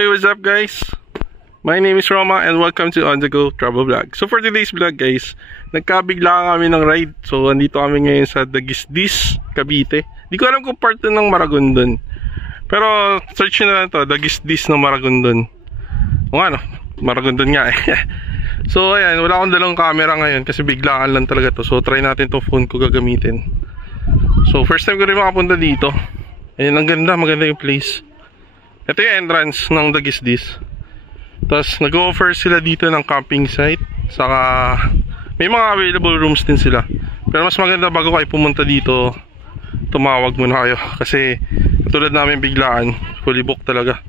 Hey, what's up guys? My name is Roma and welcome to On The Go Travel Vlog. So for today's vlog guys, nagkabigla kami ng ride. So andito kami ngayon sa Dagisdis, Cavite. Di ko alam kung part ng Maragondon. Pero search nyo na lang to, Dagisdis ng Maragondon. O ano, Maragondon nga eh. So ayan, wala akong dalang camera ngayon kasi biglaan lang talaga to. So try natin to phone ko gagamitin. So first time ko rin makapunta dito. Ayun, ang ganda, maganda yung place. Ito yung entrance ng Dagisdis. Tapos nag-offer sila dito ng camping site. Saka may mga available rooms din sila. Pero mas maganda bago kayo pumunta dito, tumawag muna kayo. Kasi tulad namin biglaan, fully booked talaga.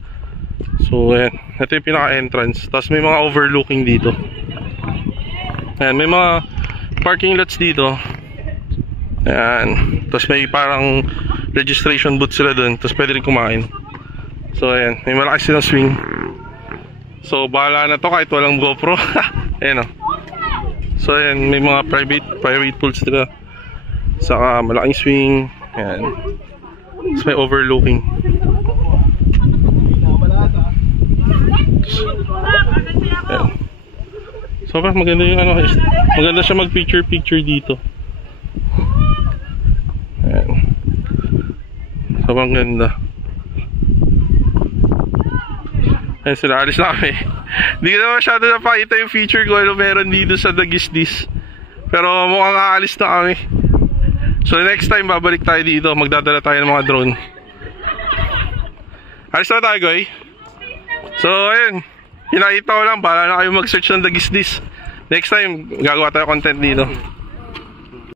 So ayan, ito yung pinaka-entrance. Tapos may mga overlooking dito. Ayan, may mga parking lots dito. Ayan, tapos may parang registration booth sila dun. Tapos pwede rin kumain. So ayan, may malaki silang swing. So bahala na to kahit walang GoPro. Ayan o. So ayan, may mga private pools sila. Saka malaking swing. Ayan. Tapos may overlooking. Ayan. Sobrang maganda yung ano, maganda siya mag picture dito. Ayan. Sobrang ganda. Ayan sila, alis na kami. Hindi ko na masyado napakita yung feature ko ano meron dito sa Dagisdis. Pero mukhang aalis na kami. So next time babalik tayo dito, magdadala tayo ng mga drone. Alis na tayo guys. So ayun, pinakita ko lang, bahala na kayo mag-search ng Dagisdis. Next time gagawa tayo content dito.